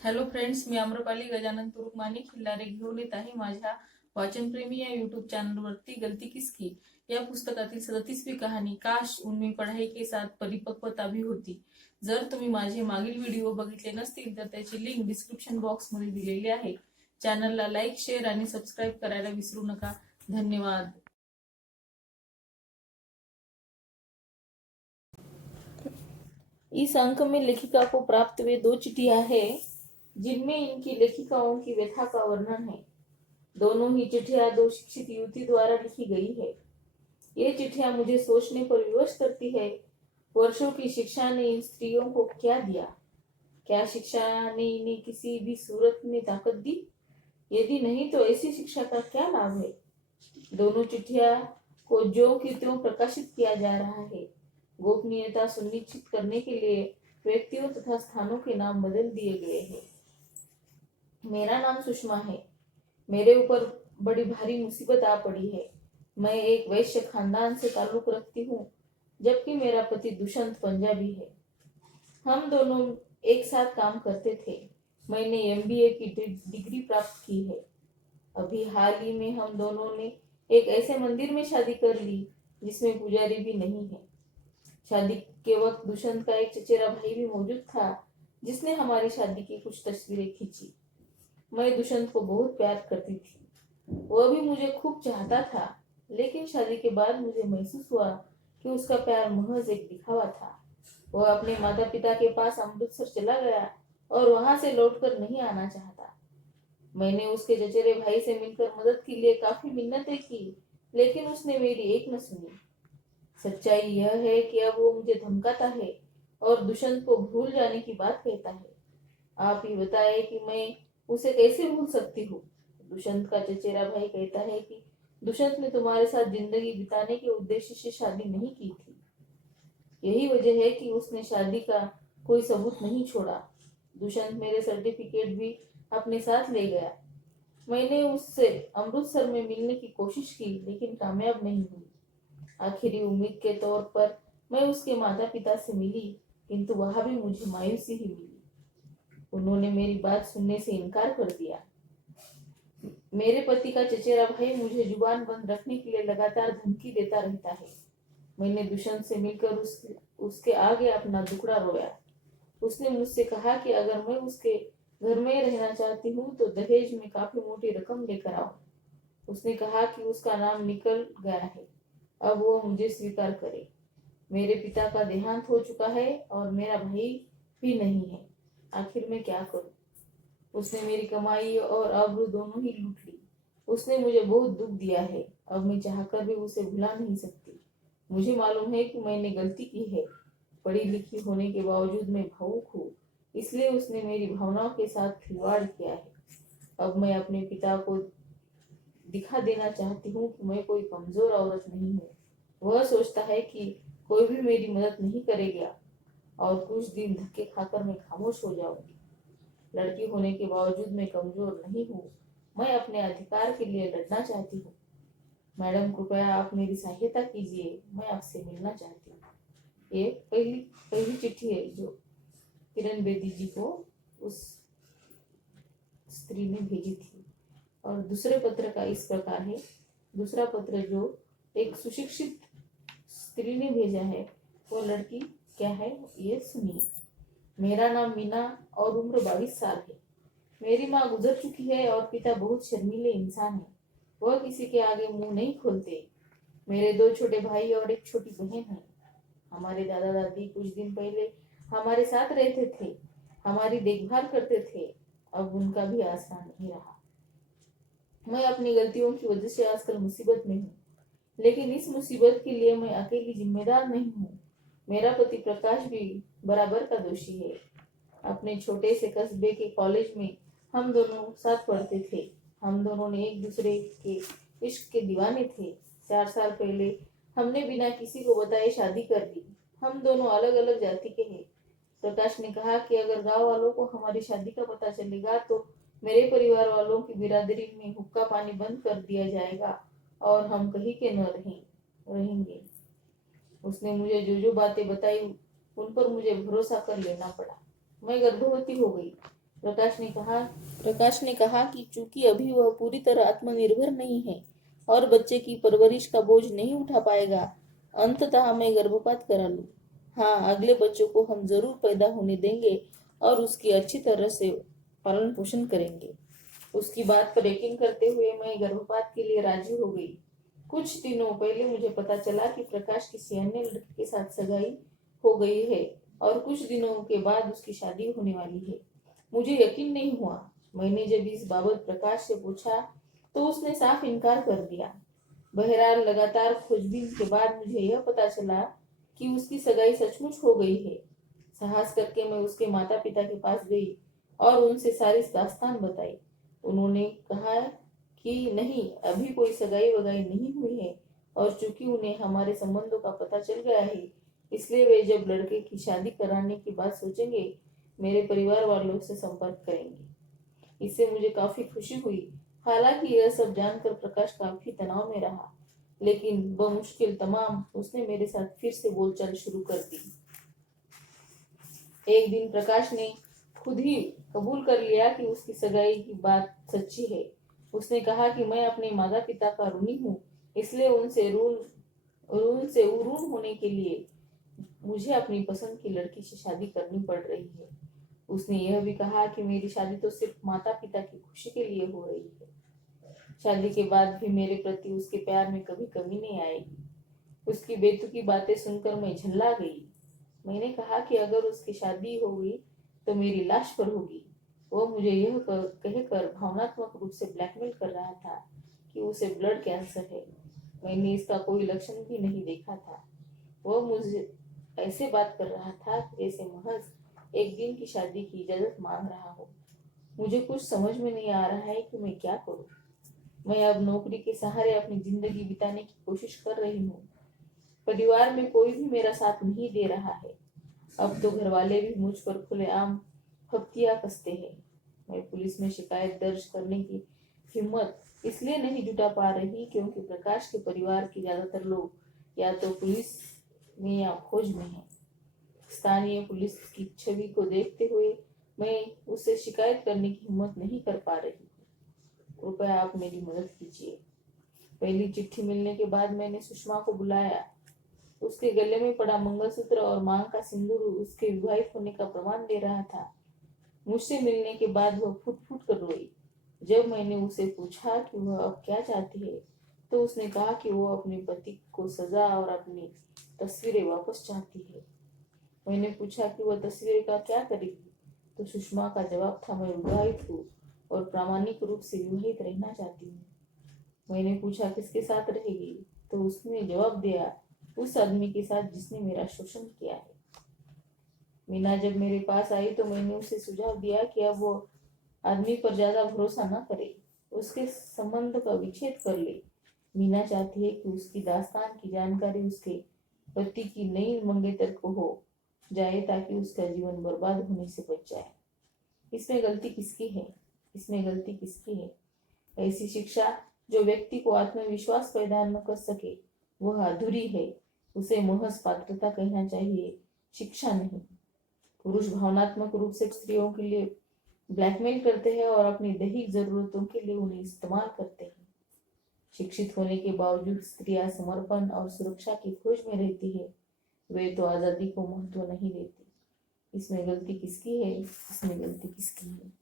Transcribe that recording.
Hello friends, मी आम्रपाली गजानन तुरुकमानी खिल्लारे घेऊन येत आहे माझ्या वाचनप्रेमी या युट्यूब चॅनलवरती गलती किसकी या पुस्तकातील 37वी कहाणी काश उनमें पढ़ाई के साथ परिपक्वता भी होती। जर तुम्ही माझे मागील व्हिडिओ बघितले नसतील तर त्याची लिंक डिस्क्रिप्शन बॉक्स मध्ये दिलेली आहे। चॅनलला लाईक, शेअर आणि सबस्क्राईब करायला विसरू नका। धन्यवाद। इस अंक में लेखिका को प्राप्त वे 2 चिट्ठियां हैं जिनमें इनकी लेखिकाओं की व्यथा का वर्णन है। दोनों ही चिट्ठियां 2 शिक्षित युवती द्वारा लिखी गई है। ये चिट्ठियां मुझे सोचने पर विवश करती है, वर्षों की शिक्षा ने इन स्त्रियों को क्या दिया? क्या शिक्षा ने इन्हें किसी भी सूरत में ताकत दी? यदि नहीं तो ऐसी शिक्षा का क्या लाभ है? दोनों चिट्ठियां को ज्यों की त्यों प्रकाशित किया जा रहा है। गोपनीयता सुनिश्चित करने के लिए व्यक्तियों तथा स्थानों के नाम बदल दिए गए हैं। मेरा नाम सुषमा है। मेरे ऊपर बड़ी भारी मुसीबत आ पड़ी है। मैं एक वैश्य खानदान से ताल्लुक रखती हूँ, जबकि मेरा पति दुष्यंत पंजाबी है। हम दोनों एक साथ काम करते थे। मैंने एमबीए की डिग्री प्राप्त की है। अभी हाल ही में हम दोनों ने एक ऐसे मंदिर में शादी कर ली जिसमें पुजारी भी नहीं है। शादी के वक्त दुष्यंत का एक चचेरा भाई भी मौजूद था, जिसने हमारी शादी की कुछ तस्वीरें खींची। मैं दुष्यंत को बहुत प्यार करती थी, वह भी मुझे खूब चाहता था, लेकिन शादी के बाद मुझे महसूस हुआ कि उसका प्यार महज एक दिखावा था। वह अपने माता पिता के पास अमृतसर चला गया और वहां से लौटकर नहीं आना चाहता। मैंने उसके चचेरे भाई से मिलकर मदद के लिए काफी मिन्नतें की, लेकिन उसने मेरी एक न सुनी। सच्चाई यह है कि अब वो मुझे धमकाता है और दुष्यंत को भूल जाने की बात कहता है। आप ही बताए कि मैं उसे कैसे भूल सकती हूँ। दुष्यंत का चचेरा भाई कहता है कि दुष्यंत ने तुम्हारे साथ जिंदगी बिताने के उद्देश्य से शादी नहीं की थी। यही वजह है कि उसने शादी का कोई सबूत नहीं छोड़ा। दुष्यंत मेरे सर्टिफिकेट भी अपने साथ ले गया। मैंने उससे अमृतसर में मिलने की कोशिश की, लेकिन कामयाब नहीं हुई। आखिरी उम्मीद के तौर पर मैं उसके माता पिता से मिली, किंतु वहां भी मुझे मायूसी ही मिली। उन्होंने मेरी बात सुनने से इनकार कर दिया। मेरे पति का चचेरा भाई मुझे जुबान बंद रखने के लिए लगातार धमकी देता रहता है। मैंने दुष्यंत से मिलकर उसके आगे अपना दुखड़ा रोया। उसने मुझसे कहा कि अगर मैं उसके घर में रहना चाहती हूँ तो दहेज में काफी मोटी रकम लेकर आओ। उसने कहा कि उसका नाम निकल गया है, अब वो मुझे स्वीकार करे। मेरे पिता का देहांत हो चुका है और मेरा भाई भी नहीं है। आखिर मैं क्या करूं? उसने मेरी कमाई और आबरू दोनों ही लूट ली। उसने मुझे बहुत दुख दिया है। अब मैं चाहकर भी उसे भुला नहीं सकती। मुझे मालूम है कि मैंने गलती की है। पढ़ी लिखी होने के बावजूद मैं भावुक हूँ, इसलिए उसने मेरी भावनाओं के साथ खिलवाड़ किया है। अब मैं अपने पिता को दिखा देना चाहती हूँ कि मैं कोई कमजोर औरत नहीं हूँ। वह सोचता है कि कोई भी मेरी मदद नहीं करेगा और कुछ दिन धक्के खाकर मैं खामोश हो जाऊंगी। लड़की होने के बावजूद मैं कमजोर नहीं हूँ। मैं अपने अधिकार के लिए लड़ना चाहती हूँ। मैडम, कृपया आप मेरी सहायता कीजिए। मैं आपसे मिलना चाहती हूँ। ये पहली पहली चिट्ठी है जो किरण बेदी जी को उस स्त्री ने भेजी थी। और दूसरे पत्र का इस प्रकार है। दूसरा पत्र जो एक सुशिक्षित स्त्री ने भेजा है, वो लड़की क्या है ये सुनिए। मेरा नाम मीना और उम्र 22 साल है। मेरी माँ गुजर चुकी है और पिता बहुत शर्मीले इंसान है। वह किसी के आगे मुंह नहीं खोलते। मेरे 2 छोटे भाई और एक छोटी बहन है। हमारे दादा दादी कुछ दिन पहले हमारे साथ रहते थे, हमारी देखभाल करते थे। अब उनका भी आसरा नहीं रहा। मैं अपनी गलतियों की वजह से आजकल मुसीबत में हूँ, लेकिन इस मुसीबत के लिए मैं अकेली जिम्मेदार नहीं हूँ। मेरा पति प्रकाश भी बराबर का दोषी है। अपने छोटे से कस्बे के कॉलेज में हम दोनों साथ पढ़ते थे। हम दोनों ने एक दूसरे के इश्क के दीवाने थे। 4 साल पहले हमने बिना किसी को बताए शादी कर ली। हम दोनों अलग अलग जाति के हैं। प्रकाश ने कहा कि अगर गांव वालों को हमारी शादी का पता चलेगा तो मेरे परिवार वालों की बिरादरी में हुक्का पानी बंद कर दिया जाएगा और हम कहीं के न रहेंगे। उसने मुझे जो बातें बताई उन पर मुझे भरोसा कर लेना पड़ा। मैं गर्भवती हो गई। प्रकाश ने कहा कि चूंकि अभी वह पूरी तरह आत्मनिर्भर नहीं है और बच्चे की परवरिश का बोझ नहीं उठा पाएगा, अंततः मैं गर्भपात करा लूं। हाँ, अगले बच्चों को हम जरूर पैदा होने देंगे और उसकी अच्छी तरह से पालन पोषण करेंगे। उसकी बात पर यकीन करते हुए मैं गर्भपात के लिए राजी हो गई। कुछ दिनों पहले मुझे पता चला कि प्रकाश किसी अन्य लड़के के साथ सगाई हो गई है और कुछ दिनों के बाद उसकी शादी होने वाली है। मुझे यकीन नहीं हुआ। मैंने जब इस बाबत प्रकाश से पूछा तो उसने साफ इनकार कर दिया। बहरहाल लगातार खोजबीन के बाद मुझे यह पता चला कि उसकी सगाई सचमुच हो गई है। साहस करके मैं उसके माता पिता के पास गई और उनसे सारी दास्तान बताई। उन्होंने कहा कि नहीं, अभी कोई सगाई वगाई नहीं हुई है और चूंकि उन्हें हमारे संबंधों का पता चल गया है, इसलिए वे जब लड़के की शादी कराने की बात सोचेंगे, मेरे परिवार वालों से संपर्क करेंगे। इससे मुझे काफी खुशी हुई। हालांकि यह सब जानकर प्रकाश काफी तनाव में रहा, लेकिन बमुश्किल तमाम उसने मेरे साथ फिर से बोलचाल शुरू कर दी। एक दिन प्रकाश ने खुद ही कबूल कर लिया कि उसकी सगाई की बात सच्ची है। उसने कहा कि मैं अपने माता पिता का ऋणी हूँ, इसलिए उनसे ऋण होने के लिए मुझे अपनी पसंद की लड़की से शादी करनी पड़ रही है। उसने यह भी कहा कि मेरी शादी तो सिर्फ माता पिता की खुशी के लिए हो रही है। शादी के बाद भी मेरे प्रति उसके प्यार में कभी कमी नहीं आएगी। उसकी बेतुकी बातें सुनकर मैं झल्ला गई। मैंने कहा कि अगर उसकी शादी होगी तो मेरी लाश पर होगी। वो मुझे यह कहकर भावनात्मक रूप से ब्लैकमेल कर रहा था कि उसे ब्लड कैंसर है। मैंने इसका कोई लक्षण भी नहीं देखा था। वह मुझे ऐसे बात कर रहा था जैसे महज एक दिन की शादी की इजाजत मांग रहा हो। मुझे कुछ समझ में नहीं आ रहा है कि मैं क्या करूं। मैं अब नौकरी के सहारे अपनी जिंदगी बिताने की कोशिश कर रही हूँ। परिवार में कोई भी मेरा साथ नहीं दे रहा है। अब तो घर वाले भी मुझ पर खुलेआम फप्तियां कसते हैं। मैं पुलिस में शिकायत दर्ज करने की हिम्मत इसलिए नहीं जुटा पा रही क्योंकि प्रकाश के परिवार के ज्यादातर लोग या तो पुलिस में या फौज में हैं। स्थानीय पुलिस की छवि को देखते हुए मैं उससे शिकायत करने की हिम्मत नहीं कर पा रही। कृपया आप मेरी मदद कीजिए। पहली चिट्ठी मिलने के बाद मैंने सुषमा को बुलाया। उसके गले में पड़ा मंगलसूत्र और मांग का सिंदूर उसके विवाहित होने का प्रमाण दे रहा था। मुझसे मिलने के बाद वह फुट फुट कर रोई। जब मैंने उसे पूछा कि वह अब क्या चाहती है, तो उसने कहा कि वो अपने पति को सजा और अपनी तस्वीरें वापस चाहती है। मैंने पूछा कि वह तस्वीरें का क्या करेगी, तो सुषमा का जवाब था, मैं विवाहित हूँ और प्रामाणिक रूप से विवाहित रहना चाहती हूँ। मैंने पूछा किसके साथ रहेगी, तो उसने जवाब दिया, उस आदमी के साथ जिसने मेरा शोषण किया है। मीना जब मेरे पास आई तो मैंने उसे सुझाव दिया कि अब वो आदमी पर ज्यादा भरोसा न करे, उसके संबंध का विच्छेद कर ले। मीना चाहती है कि उसकी दास्तान की जानकारी उसके पति की नई मंगेतर को हो जाए ताकि उसका जीवन बर्बाद होने से बच जाए। इसमें गलती किसकी है? इसमें गलती किसकी है? ऐसी शिक्षा जो व्यक्ति को आत्मविश्वास पैदा न कर सके वह अधूरी है। उसे महज पात्रता कहना चाहिए, शिक्षा नहीं। पुरुष भावनात्मक रूप से स्त्रियों के लिए ब्लैकमेल करते हैं और अपनी दैहिक जरूरतों के लिए उन्हें इस्तेमाल करते हैं। शिक्षित होने के बावजूद स्त्रियां समर्पण और सुरक्षा की खोज में रहती है। वे तो आजादी को महत्व नहीं देती। इसमें गलती किसकी है? इसमें गलती किसकी है?